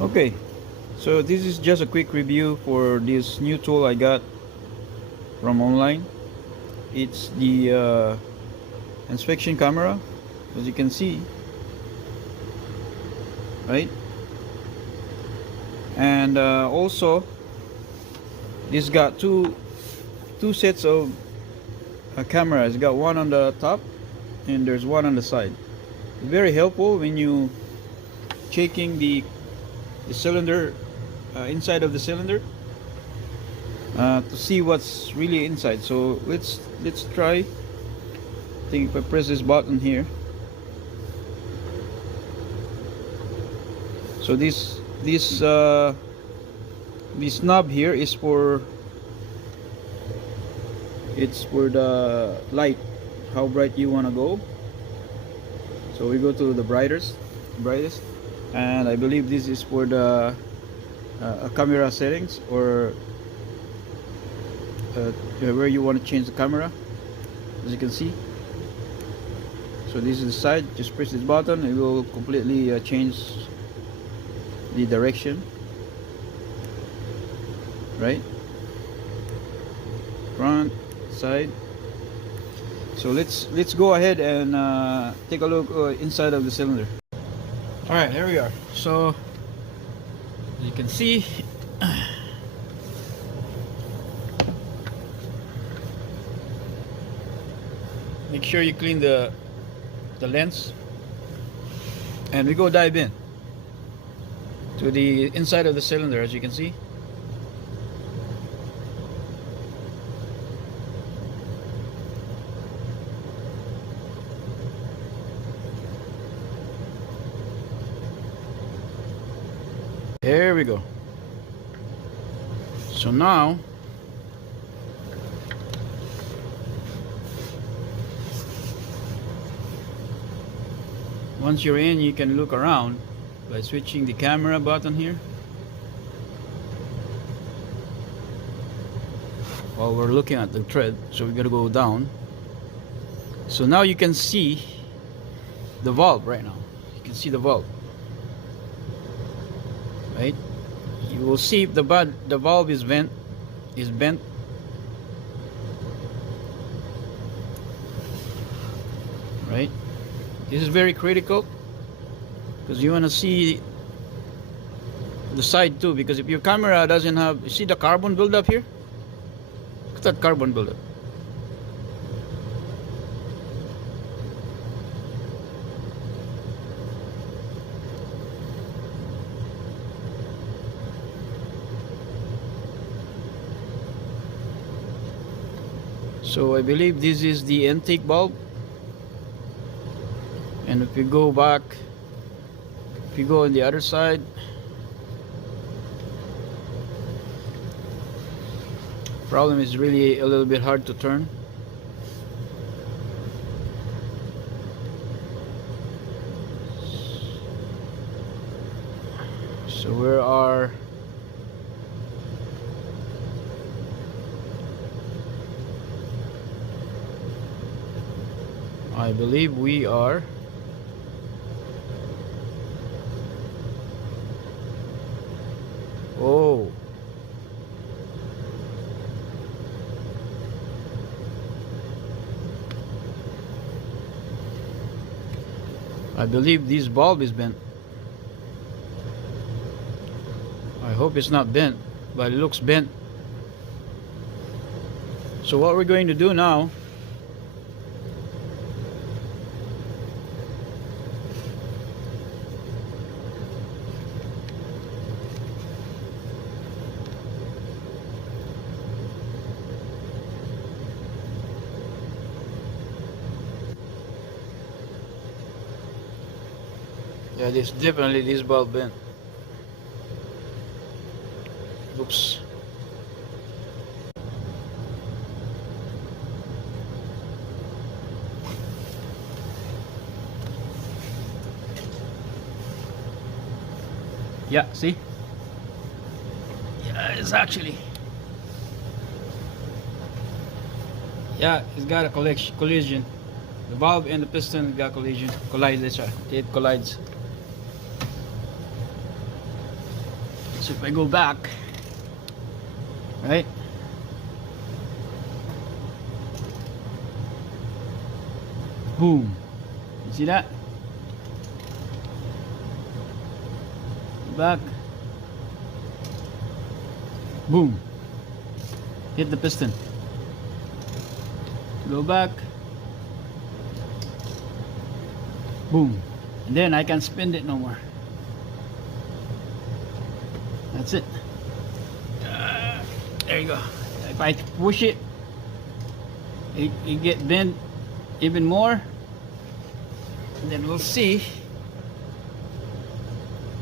Okay, so this is just a quick review for this new tool I got from online. It's the inspection camera, as you can see, right? And also, this got two sets of cameras. It's got one on the top, and there's one on the side. It's very helpful when you checking the cylinder, inside of the cylinder, to see what's really inside. So let's try. I think if I press this button here, so this knob here is for, it's for the light, how bright you want to go. So we go to the brightest, and I believe this is for the camera settings, or where you want to change the camera, as you can see. So this is the side. Just press this button, it will completely change the direction, right? Front, side. So let's go ahead and take a look inside of the cylinder. All right, here we are. So as you can see, make sure you clean the lens, and we go dive in to the inside of the cylinder. As you can see, there we go. So now once you're in, you can look around by switching the camera button here. While we're looking at the thread, so we gotta go down. So now you can see the valve right now. You can see the valve, right? You will see if the valve is bent, right? This is very critical because you want to see the side too, because if your camera doesn't have, you see the carbon buildup here? Look at that carbon buildup. So I believe this is the intake bulb. And if you go back, if you go on the other side, problem is really a little bit hard to turn. So where are, I believe we are oh, I believe this bulb is bent. I hope it's not bent, but it looks bent. So what we're going to do now, yeah, this definitely this bulb bent. Looks. Yeah, see? Yeah, it's actually. Yeah, it's got a collision. The valve and the piston got collide. That's right. It collides. So if I go back, right? Boom. You see that? Back. Boom. Hit the piston. Go back. Boom. And then I can spin it no more. That's it. There you go. If I push it, it get bent even more. And then we'll see.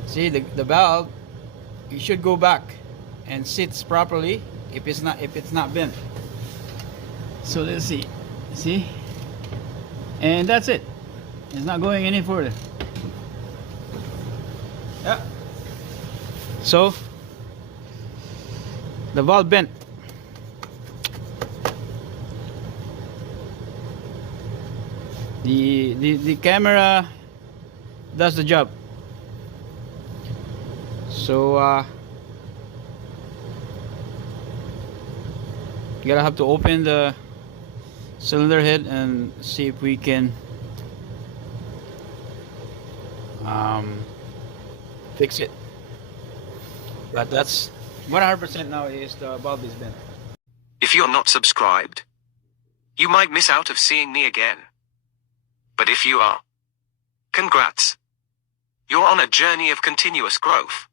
See the valve, it should go back and sits properly if it's not bent. So let's see. See? And that's it. It's not going any further. Yeah. So the valve bent. The camera does the job. So you gotta have to open the cylinder head and see if we can fix it. But that's 100% now is the valve is bent. If you're not subscribed, you might miss out of seeing me again. But if you are, congrats. You're on a journey of continuous growth.